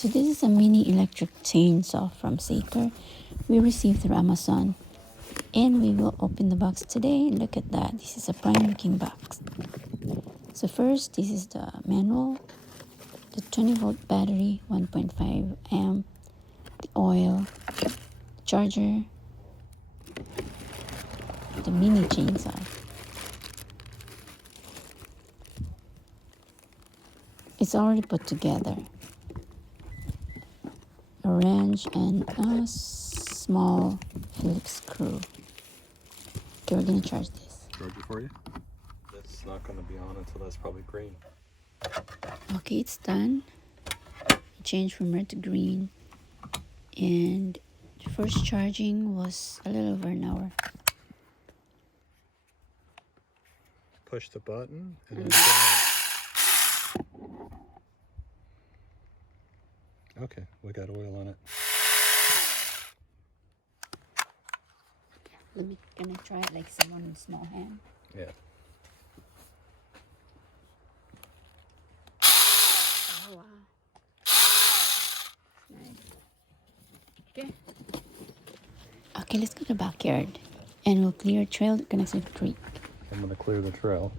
So this is a mini electric chainsaw from Saker we received through Amazon. And we will open the box today. Look at that. This is a prime looking box. So first, this is the manual, the 20-volt battery, 1.5 amp, the oil, charger, the mini chainsaw. It's already put together. A wrench and a small Phillips screw. Okay, we're gonna charge this. Charge it for you? That's not gonna be on until that's probably green. Okay, it's done. It changed from red to green. And the first charging was a little over an hour. Push the button and then okay, we got oil on it. Gonna try it like someone with small hand. Yeah. Oh wow. Nice. Okay. Okay, let's go to the backyard and we'll clear a trail that connects to the creek. I'm gonna clear the trail.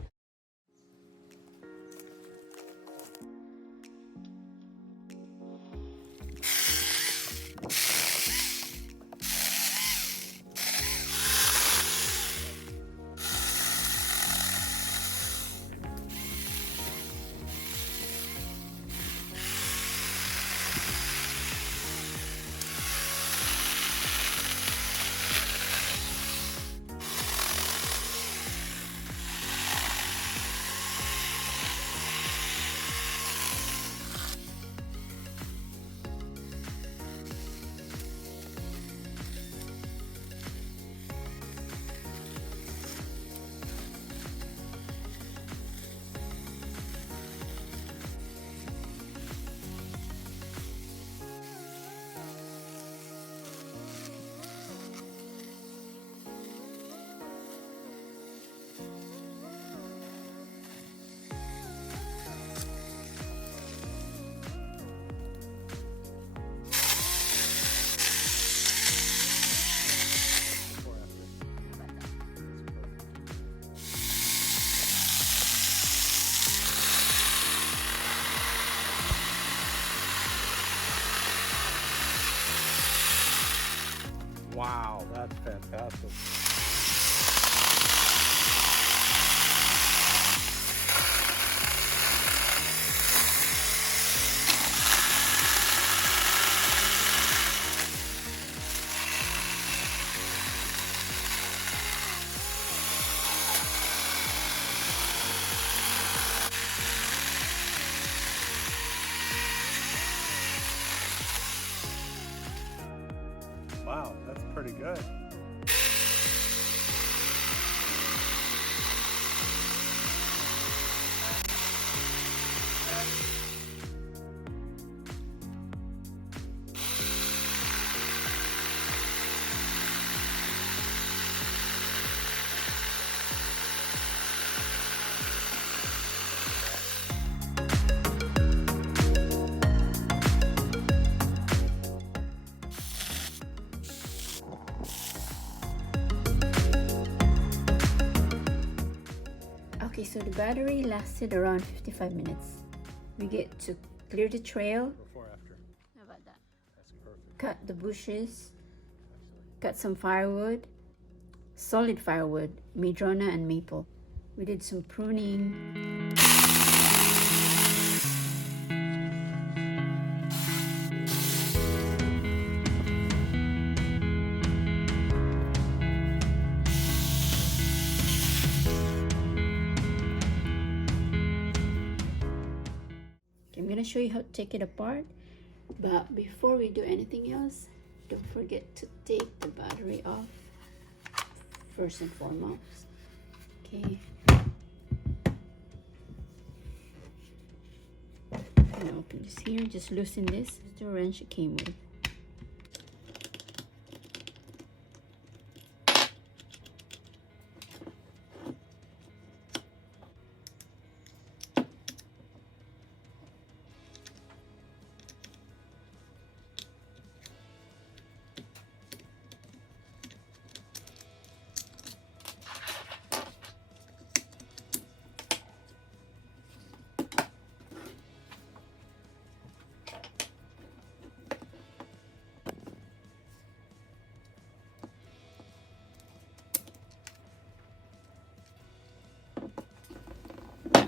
Wow, that's fantastic. Wow, that's pretty good. Okay, so the battery lasted around 55 minutes. We get to clear the trail. Before, after. How about that? That's perfect. Cut the bushes. Got some firewood. Solid firewood, Madrona and maple. We did some pruning. I'm gonna show you how to take it apart, but before we do anything else, don't forget to take the battery off first and foremost. Okay, I'm gonna open this here, just loosen this. This is the wrench it came with.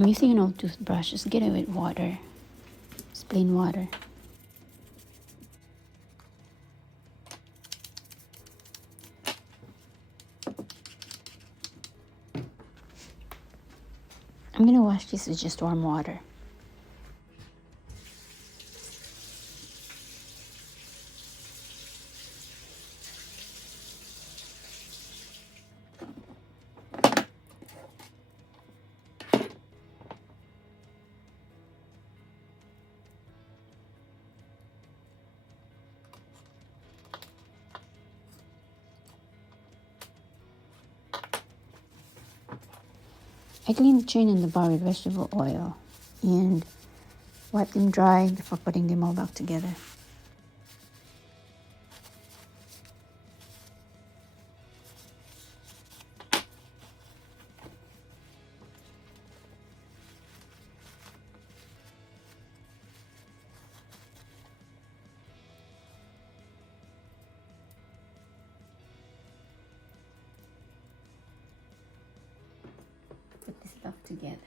I'm using an old toothbrush. Just get it with water. Just plain water. I'm gonna wash this with just warm water. I clean the chain and the bar with vegetable oil and wipe them dry before putting them all back together. Put this back together.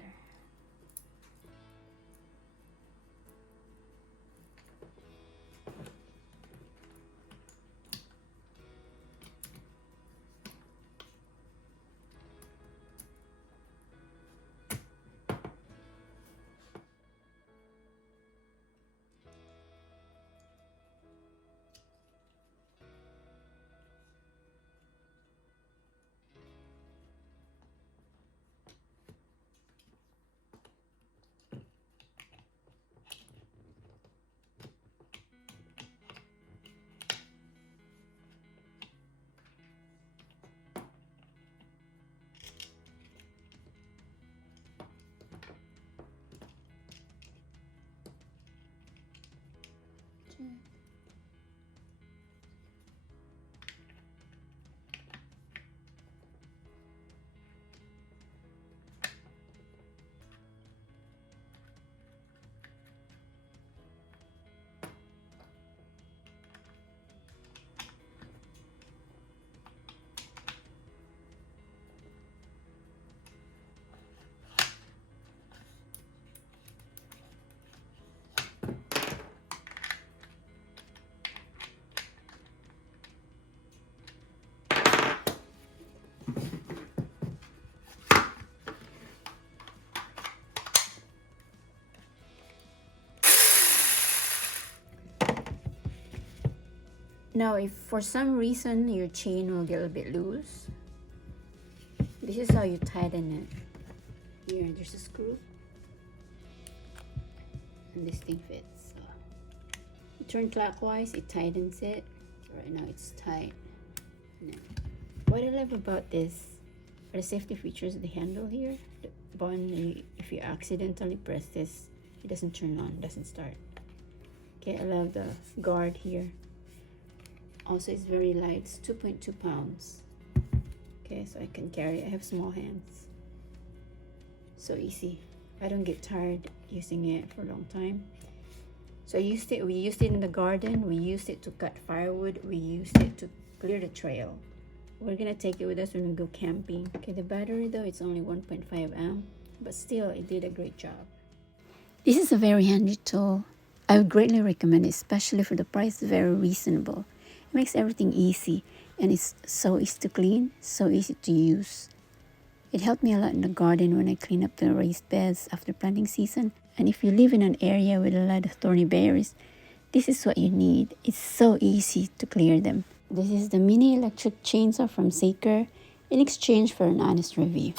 Now, if for some reason your chain will get a bit loose, this is how you tighten it. Here, there's a screw, and this thing fits. So you turn clockwise, it tightens it. So right now it's tight. And then, what I love about this are the safety features of the handle here. The button, if you accidentally press this, it doesn't turn on, doesn't start. Okay, I love the guard here. Also, it's very light. It's 2.2 pounds. Okay, so I can carry. I have small hands. So easy. I don't get tired using it for a long time. So we used it in the garden. We used it to cut firewood. We used it to clear the trail. We're gonna take it with us when we go camping. Okay, the battery though, it's only 1.5 amp, but still it did a great job. This is a very handy tool. I would greatly recommend it, especially for the price. Very reasonable. It makes everything easy, and it's so easy to clean, so easy to use. It helped me a lot in the garden when I clean up the raised beds after planting season. And if you live in an area with a lot of thorny berries, this is what you need. It's so easy to clear them. This is the mini electric chainsaw from Saker in exchange for an honest review.